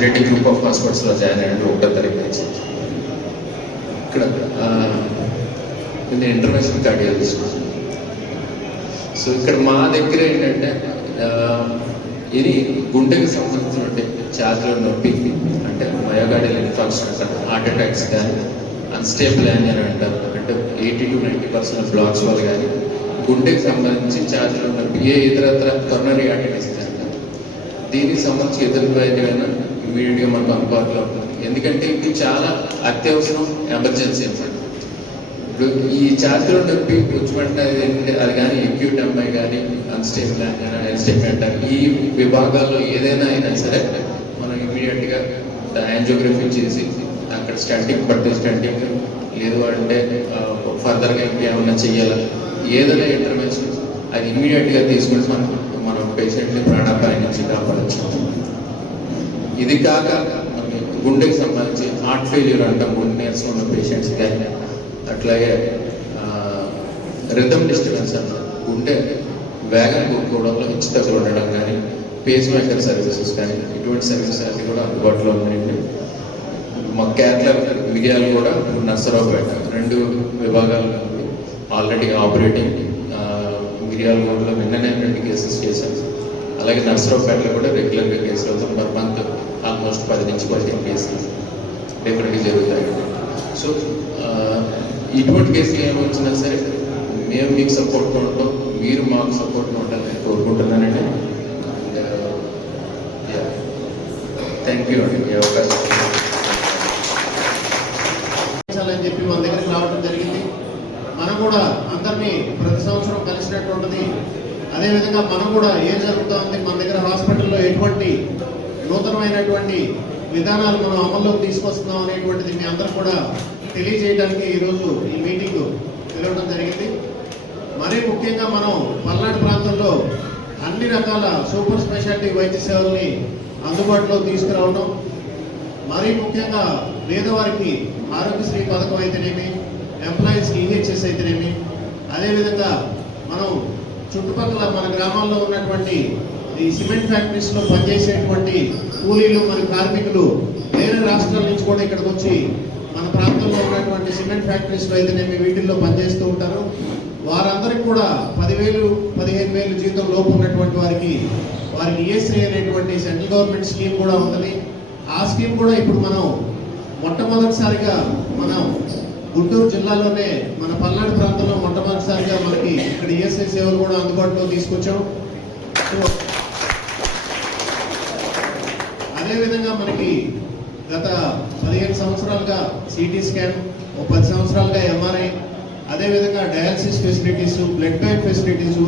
Anji Reddy group of హాస్పిటల్స్లో join అయ్యాడు 1వ తారీఖు నుంచి. ఇక్కడ నేను ఇంటర్నేషనల్ కార్డియాలజిస్ట్. సో ఇక్కడ మా దగ్గర ఏంటంటే ఇది గుండెకి సంబంధించిన ఛార్జ్లో నొప్పి అంటే మయోకార్డియల్ ఇన్ఫార్క్షన్, హార్ట్ అటాక్స్ కానీ, అన్స్టేబుల్ యాంజియో అంటారు, అంటే 80 to 90% బ్లాక్స్ వల్ల కానీ గుండెకి సంబంధించి ఛార్జ్లో నొప్పి, ఏ ఇతరత్ర కొరోనరీ ఆర్టరీస్ అంటారు. దీనికి సంబంధించి ఎదురుపోయిన ఇమీడియట్గా మనకు అందుబాటులో ఉంటుంది. ఎందుకంటే ఇది చాలా అత్యవసరం, ఎమర్జెన్సీ అనమాట. ఇప్పుడు ఈ ఛార్జ్లో నొప్పి కూర్చోమంటే అది కానీ అక్యూట్ ఎంఐ కానీ, అన్స్టేబుల్ యాంజియో అంటారు, ఈ విభాగాల్లో ఏదైనా అయినా సరే మనం ఇమీడియట్గా యాంజియోగ్రఫీ చేసి అక్కడ స్టంటింగ్ పట్టే స్టంటింగ్ లేదు అంటే ఫర్దర్గా ఇంకేమన్నా చెయ్యాలా, ఏదైనా ఇంటర్వెన్షన్ అది ఇమీడియట్గా తీసుకుని మనం పేషెంట్ని ప్రాణాపాయం నుంచి కాపాడచ్చు. ఇది కాక మనకి గుండెకి సంబంధించి హార్ట్ ఫెయిల్యూర్ అంటాం, గుండె నీరసం ఉన్న పేషెంట్స్ కానీ, అట్లాగే రిథమ్ డిస్టర్బెన్స్ అంటాం, గుండె వేగం కూడంలో హెచ్చుతగ్గులు ఉండడం కానీ, పేస్ మేకర్ సర్వీసెస్ కానీ, ఇటువంటి సర్వీసెస్ అన్ని కూడా అందుబాటులో ఉన్నాయండి. మా కేరళ మిర్యాలు కూడా నర్సరావుపేట 2 విభాగాలు ఉంది. ఆల్రెడీ ఆపరేటింగ్ మిర్యాలగూడలో నిన్ననే 2 కేసెస్ చేశాం. అలాగే నర్సరావుపేటలో కూడా రెగ్యులర్గా కేసులు అవుతాం. పర్ మంత్ ఆల్మోస్ట్ 10 నుంచి 15 కేసులు డెఫినెట్గా జరుగుతాయి. సో ఇటువంటి కేసులు ఏమొచ్చినా సరే మేము మీకు సపోర్ట్గా ఉంటాం, మీరు మాకు సపోర్ట్గా ఉండాలని కోరుకుంటున్నానండి. థ్యాంక్ యూ అండి మీ అవకాశం అని చెప్పి మన దగ్గరికి రావడం జరిగింది. మనం కూడా అందరినీ ప్రతి సంవత్సరం కలిసినట్టు ఉంటుంది. అదేవిధంగా మనం కూడా ఏం జరుగుతూ ఉంది, మన దగ్గర హాస్పిటల్లో ఎటువంటి నూతనమైనటువంటి విధానాలు మనం అమల్లోకి తీసుకొస్తున్నాం అనేటువంటిది మీ అందరూ కూడా తెలియజేయడానికి ఈరోజు ఈ మీటింగ్ పిలవడం జరిగింది. మరీ ముఖ్యంగా మనం పల్నాడు ప్రాంతంలో అన్ని రకాల సూపర్ స్పెషాలిటీ వైద్య సేవల్ని అందుబాటులో తీసుకురావడం, మరీ ముఖ్యంగా పేదవారికి ఆరోగ్యశ్రీ పథకం అయితేనేమి, ఎంప్లాయీస్కి ఈహెచ్ఎస్ అయితేనేమి, అదేవిధంగా మనం చుట్టుపక్కల మన గ్రామాల్లో ఉన్నటువంటి ఈ సిమెంట్ ఫ్యాక్టరీస్లో పనిచేసేటువంటి కూలీలు మరియు కార్మికులు వేరే రాష్ట్రాల నుంచి కూడా ఇక్కడికి వచ్చి మన ప్రాంతంలో ఉన్నటువంటి సిమెంట్ ఫ్యాక్టరీస్లో అయితేనేమి వీటిల్లో పనిచేస్తూ ఉంటారు. వారందరికీ కూడా 10,000, 15,000 జీతం లోపు ఉన్నటువంటి వారికి ఈఎస్ఐ అనేటువంటి సెంట్రల్ గవర్నమెంట్ స్కీమ్ కూడా ఉందని, ఆ స్కీమ్ కూడా ఇప్పుడు మనం మొట్టమొదటిసారిగా మనం గుంటూరు జిల్లాలోనే మన పల్నాడు ప్రాంతంలో మొట్టమొదటిసారిగా మనకి ఇక్కడ ఈఎస్ఐ సేవలు కూడా అందుబాటులో తీసుకొచ్చాం. అదేవిధంగా మనకి గత 15 సంవత్సరాలుగా సిటీ స్కాన్, 10 సంవత్సరాలుగా ఎంఆర్ఐ, అదేవిధంగా dialysis facilities, blood bank facilities,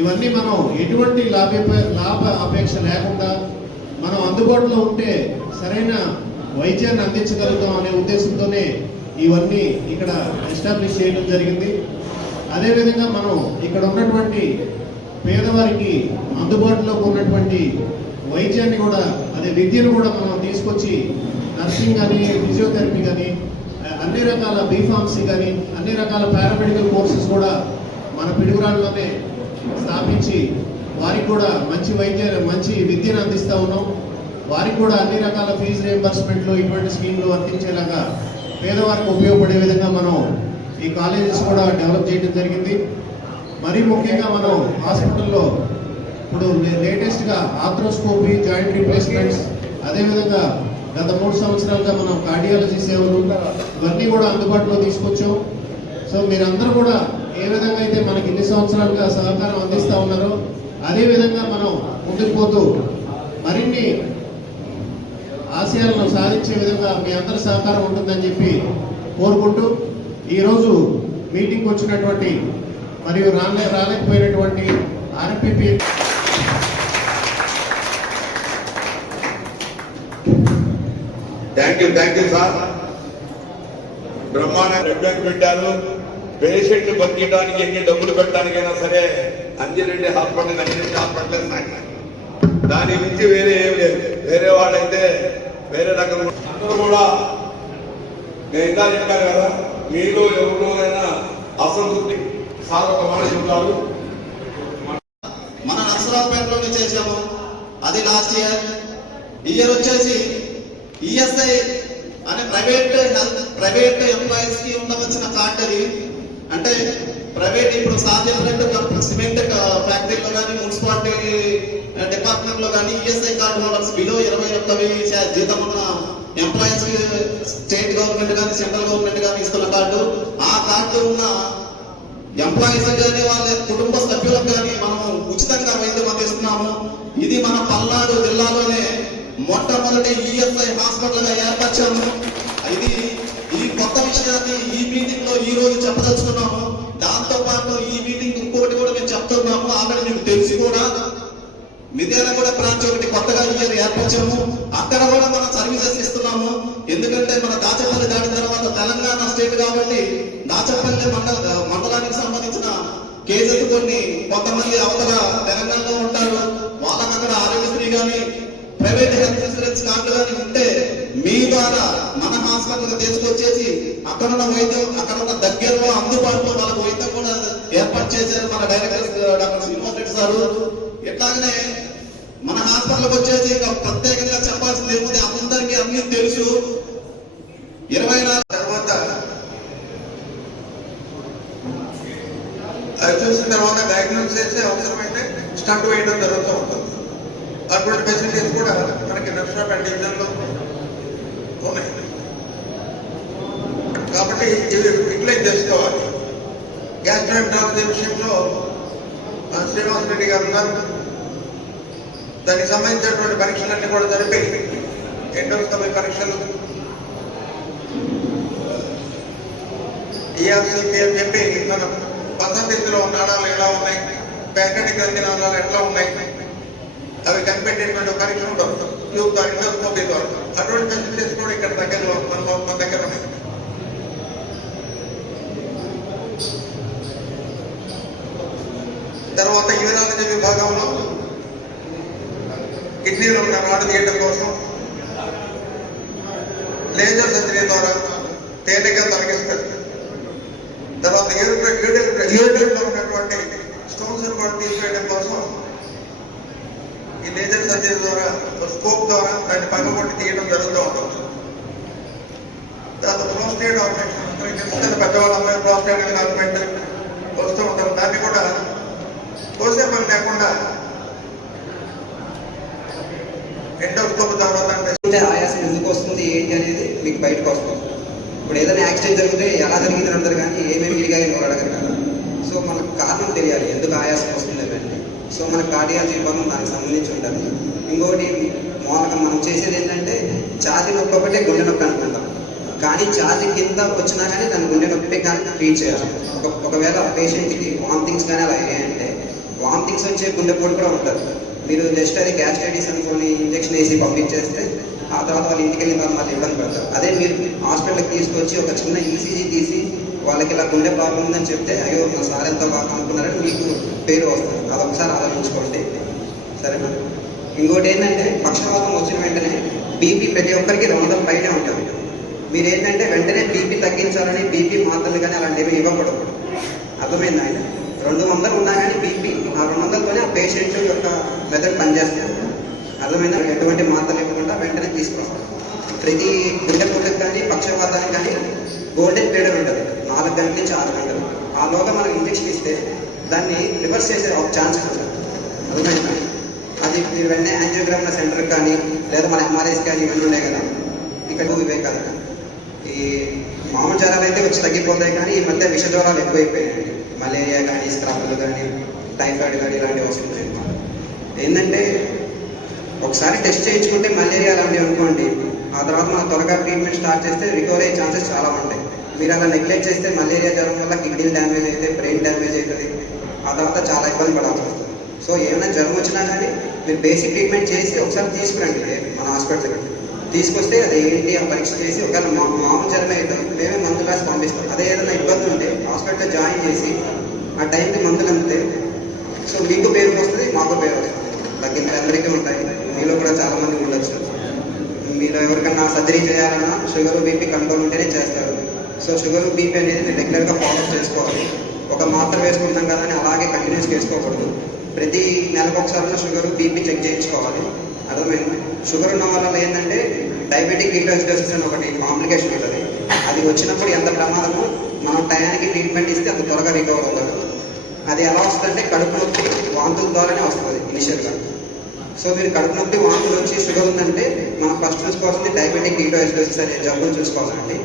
ఇవన్నీ మనం ఎటువంటి లాభ అపేక్ష లేకుండా మనం అందుబాటులో ఉంటే సరైన వైద్యాన్ని అందించగలుగుతాం అనే ఉద్దేశంతోనే ఇవన్నీ ఇక్కడ ఎస్టాబ్లిష్ చేయడం జరిగింది. అదేవిధంగా మనం ఇక్కడ ఉన్నటువంటి పేదవారికి అందుబాటులోకి ఉన్నటువంటి వైద్యాన్ని కూడా, అదే విద్యను కూడా మనం తీసుకొచ్చి నర్సింగ్ కానీ, ఫిజియోథెరపీ కానీ, అన్ని రకాల బీఫార్మసీ కానీ, అన్ని రకాల పారామెడికల్ కోర్సెస్ కూడా మన పిడుగురాళ్ళలోనే స్థాపించి వారికి కూడా మంచి విద్యను అందిస్తూ ఉన్నాం. వారికి కూడా అన్ని రకాల ఫీజు రియంబర్స్మెంట్లు, ఇటువంటి స్కీమ్లు వర్తించేలాగా పేదవారికి ఉపయోగపడే విధంగా మనం ఈ కాలేజెస్ కూడా డెవలప్ చేయడం జరిగింది. మరీ ముఖ్యంగా మనం హాస్పిటల్లో ఇప్పుడు లేటెస్ట్గా ఆర్థ్రోస్కోపీ, జాయింట్ రీప్లేస్మెంట్స్, అదేవిధంగా గత 3 సంవత్సరాలుగా మనం కార్డియాలజీ సేవలు ఇవన్నీ కూడా అందుబాటులో తీసుకొచ్చాం. సో మీరందరూ కూడా ఏ విధంగా అయితే మనకి ఇన్ని సంవత్సరాలుగా సహకారం అందిస్తూ ఉన్నారో అదేవిధంగా మనం ముందుకు పోతూ మరిన్ని ఆశయాలను సాధించే విధంగా మీ అందరి సహకారం ఉంటుందని చెప్పి కోరుకుంటూ ఈరోజు మీటింగ్కి వచ్చినటువంటి మరియు రాలేకపోయినటువంటి RMPP thank you sir. Brahmanda blood bank పెట్టారు. పేషెంట్ బతికడానికి ఎన్ని డబ్బులు పెట్టడానికైనా సరే అంజిరెడ్డి హాస్పిటల్ దాని నుంచి వేరే ఏం లేదు. వేరే వాళ్ళైతే వేరే రకం అందరూ కూడా నేను ఇంకా చెప్పాను కదా, మీలో ఎవరిలోనైనా అసంతృప్తి సార్ ఒక మాట చెబుతారు. మన నర్సరావుపేటలోనే చేసాము, అది లాస్ట్ ఇయర్ వచ్చేసి ఈఎస్ఐ అనే ప్రైవేట్ ఎంప్లాయీస్ కి ఉండవలసిన కార్డు అది. అంటే ప్రైవేట్ ఇప్పుడు సాధ్యం సిమెంట్ ఫ్యాక్టరీలో కానీ మున్సిపాలిటీ డిపార్ట్మెంట్ లో కానీ ఈఎస్ఐ కార్డు హోల్డర్స్ బిలో 21,000 జీతం ఉన్న ఎంప్లాయీస్ స్టేట్ గవర్నమెంట్ కానీ సెంట్రల్ గవర్నమెంట్ కానీ ఇస్తున్న కార్డు. ఆ కార్డు ఉన్న ఎంప్లాయీస్ కానీ వాళ్ళ కుటుంబ సభ్యులకు కానీ మనం ఉచితంగా వైద్యం అందిస్తున్నాము. ఇది మన పల్నాడు జిల్లాలోనే మొట్టమొదటి ఈఎస్ఐ హాస్పిటల్ గా ఏర్పరిచాము. ఈ కొత్త విషయాన్ని ఈ మీటింగ్ లో ఈ రోజు చెప్పదలుచుకున్నాము. దాంతో పాటు ఈ మీటింగ్ ఇంకొకటి కూడా మేము చెప్తున్నాము, ఆల్రెడీ మీకు తెలిసి కూడా మిర్యాలగూడ బ్రాంచ్ ఒకటి కొత్తగా ఏర్పరిచాము. అక్కడ కూడా మనం సర్వీసెస్ ఇస్తున్నాము. ఎందుకంటే మన దాచపల్లి దాటిన తర్వాత తెలంగాణ స్టేట్ కాబట్టి దాచపల్లి మండలానికి సంబంధించిన కేసెస్ కొంతమంది అవతల తెలంగాణలో ఉంటారు. వాళ్ళకి అక్కడ ఆరోగ్యశ్రీ కానీ ప్రైవేట్ హెల్త్ ఇన్సూరెన్స్ కార్డులు కానీ ఉంటే మీ ద్వారా మన హాస్పిటల్ తీసుకొచ్చేసి అక్కడ ఉన్న వైద్యం అక్కడ ఉన్న దగ్గరలో అందుబాటులో వాళ్ళకు వైద్యం కూడా ఏర్పాటు చేశారు మన director doctor Srinivas Reddy sir. ఇట్లాగనే మన హాస్పిటల్కి వచ్చేసి ఇంకా ప్రత్యేకంగా చెప్పాల్సింది ఏముంది, అందరికీ అన్ని తెలుసు. 24 తర్వాత అది చూసిన తర్వాత డయాగ్నోస్ చేస్తే అవసరమైతే స్టంట్ వేయడం జరుగుతూ ఉంటుంది. అటువంటి ఫెసిలిటీస్ కూడా మనకి నర్సాపేట డివిజన్లో ఉన్నాయి. కాబట్టి ఇవి యూటిలైజ్ చేసుకోవాలి. గ్యాస్ట్రోఎంట్రాలజీ విషయంలో శ్రీనివాస్ రెడ్డి గారు ఉన్నారు. దానికి సంబంధించినటువంటి పరీక్షలన్నీ కూడా జరిపి ఎండోస్కోపీ పరీక్షలు ఈఆర్సీపీ అని చెప్పి మన పద్ధతిలో నాణాలు ఎలా ఉన్నాయి, ప్యాకెట్ గ్రంథి నాణాలు ఎట్లా ఉన్నాయి అవి కనిపెట్టేటువంటి పరీక్ష ఉండవు ట్యూబ్ ద్వారా ఎండోస్కోపీ ద్వారా. అటువంటి ఫెసిలిటీస్ కూడా ఇక్కడ దగ్గరలో మన దగ్గర ఉన్నాయి. తర్వాత యూరాలజీ విభాగంలో కిడ్నీలో ఉన్న రాడు తీయడం కోసం లేజర్ సర్జరీ ద్వారా తేలిగ్గా తొలగిస్తారు. తర్వాత యూరిటర్లో ఉన్నటువంటి స్టోన్స్ కూడా తీసివేయడం కోసం ఈ లేజర్ సర్జరీ ద్వారా స్కోప్ ద్వారా దాన్ని పగబొట్టి తీయడం జరుగుతూ ఉంటుంది. తర్వాత ప్రోస్టేట్ ఆపరేషన్ పెద్దవాళ్ళ అమ్మాయి ప్రోస్టేట్ ఆపరేట్ వస్తూ ఉంటారు. దాన్ని కూడా కోసే పని లేకుండా ఎండోస్కోప్ ద్వారా ఆయాసం ఎందుకు వస్తుంది ఏంటి అనేది మీకు బయటకు వస్తుంది. ఇప్పుడు ఏదైనా యాక్సిడెంట్ జరిగితే ఎలా జరిగింది అంటారు కానీ ఏమేమి విడిగా ఎవరు అడగరు కదా. సో మనకు కారణం తెలియాలి ఎందుకు ఆయాసం వస్తుంది అని. సో మన కార్డియాలజీ విభాగం దానికి సంబంధించి ఉంటుంది. ఇంకోటి మామూలుగా మనం చేసేది ఏంటంటే ఛాతీ నొప్పి ఒకటే గుండె నొప్పి అనుకుంటాం, కానీ ఛాతీ కింద వచ్చినా కానీ దాని గుండె నొప్పి కానీ ట్రీట్ చేయాలి. ఒకవేళ పేషెంట్కి వామిటింగ్స్ కానీ అలా అయ్యాయంటే వామిటింగ్స్ వచ్చే గుండెపోటు కూడా ఉంటుంది. మీరు జస్ట్ అది గ్యాస్ట్రైటిస్ అనుకోని ఇంజక్షన్ వేసి పంపించేస్తే ఆ తర్వాత వాళ్ళు ఇంటికి వెళ్ళిన తర్వాత మళ్ళీ ఇబ్బంది పడతారు. అదే మీరు హాస్పిటల్కి తీసుకొచ్చి ఒక చిన్న ఈసీజీ తీసి వాళ్ళకి ఇలా గుండె ప్రాబ్లం ఉందని చెప్తే అయ్యో మా సార్ ఎంతో బాగా అనుకున్నారని మీకు పేరు వస్తుంది. అదొకసారి ఆలోచించుకోండి, సరేనా? ఇంకోటి ఏంటంటే పక్షవాతం వచ్చిన వెంటనే బీపీ ప్రతి ఒక్కరికి 200 పైనే ఉంటుంది. మీరు ఏంటంటే వెంటనే బీపీ తగ్గించాలని బీపీ మాత్రలు కానీ అలాంటివి ఇవ్వకూడదు. అర్థమైంది ఆయన 200 ఉన్నా కానీ బీపీ ఆ 200తోనే ఆ పేషెంట్ యొక్క మెథడ్ పనిచేస్తుంది. అర్థమైందా? ఎటువంటి మాత్రలు ఇవ్వకుండా వెంటనే తీసుకోవాలి. ప్రతి గుండెపోటుకు కానీ పక్షవాతానికి కానీ గోల్డెన్ పీరియడ్ ఉంటుంది 4 గంటల నుంచి 6 గంటలు. ఆ లోగా మనం ఇంజక్షన్ ఇస్తే దాన్ని రివర్స్ చేసే ఒక ఛాన్స్ ఉంటుంది. అర్థమైందా? అది మీరు వెంటనే యాంజియోగ్రామ్ సెంటర్ కానీ లేదా మన ఎంఆర్ఐస్ కానీ ఇవన్నీ ఉన్నాయి కదా, ఇక్కడ ఇవే కదా. ఈ మామూలు జ్వరాలు అయితే వచ్చి తగ్గిపోతాయి, కానీ ఈ మధ్య విష జ్వరాలు ఎక్కువైపోయాయి. మలేరియా కానీ స్క్రాపులు కానీ టైఫాయిడ్ కానీ ఇలాంటివి వస్తున్నాయి. ఏంటంటే ఒకసారి టెస్ట్ చేయించుకుంటే మలేరియా అలాంటివి అనుకోండి, ఆ తర్వాత మనం త్వరగా ట్రీట్మెంట్ స్టార్ట్ చేస్తే రికవర్ అయ్యే ఛాన్సెస్ చాలా ఉంటాయి. మీరు అలా నెగ్లెక్ట్ చేస్తే మలేరియా జ్వరం వల్ల కిడ్నీ డ్యామేజ్ అయితే, బ్రెయిన్ డ్యామేజ్ అవుతుంది, ఆ తర్వాత చాలా ఇబ్బంది పడాల్సి వస్తుంది. సో ఏమైనా జ్వరం వచ్చినా కానీ మీరు బేసిక్ ట్రీట్మెంట్ చేసి ఒకసారి తీసుకురండి మన హాస్పిటల్కి. తీసుకొస్తే అది ఏంటి ఆ పరీక్ష చేసి ఒకవేళ మామూలు జ్వరం అయితే మేమే మందులు రాసి పంపిస్తాం. అదే ఏదైనా ఇబ్బంది ఉంటే హాస్పిటల్లో జాయిన్ చేసి ఆ టైంకి మందులు అమ్మితే సో మీకు పేరు వస్తుంది, మాకు పేరు వస్తుంది. తగ్గింది అందరికీ ఉంటాయి, మీలో కూడా చాలా మంది ఉండొచ్చు. మీరు ఎవరికన్నా సర్జరీ చేయాలన్నా షుగర్ బీపీ కంట్రోల్ ఉంటేనే చేస్తారు. సో షుగర్ బీపీ అనేది రెగ్యులర్గా ఫాలో చేసుకోవాలి. ఒక మాత్ర వేసుకుంటాం కదా అని అలాగే కంటిన్యూస్ చేసుకోకూడదు. ప్రతి నెలకు ఒకసారి షుగర్ బీపీ చెక్ చేయించుకోవాలి. అర్థమైంది? షుగర్ ఉన్న వల్ల ఏంటంటే డయాబెటిక్ కీటోసిడోసిస్ అని ఒకటి కాంప్లికేషన్ ఉంటుంది. అది వచ్చినప్పుడు ఎంత ప్రమాదమో మనం టయానికి ట్రీట్మెంట్ ఇస్తే అంత త్వరగా రికవర్ అవుతారు. అది ఎలా వస్తుందంటే కడుపు నొప్పి వాంతుల ద్వారానే వస్తుంది ఇనిషియల్గా. సో మీరు కడుపు నొప్పి వాంతులు వచ్చి షుగర్ ఉందంటే మనం ఫస్ట్ చూసుకోవాల్సింది డయాబెటిక్ కీటోసిడోసిస్ అనే జబ్బును చూసుకోవాలండి.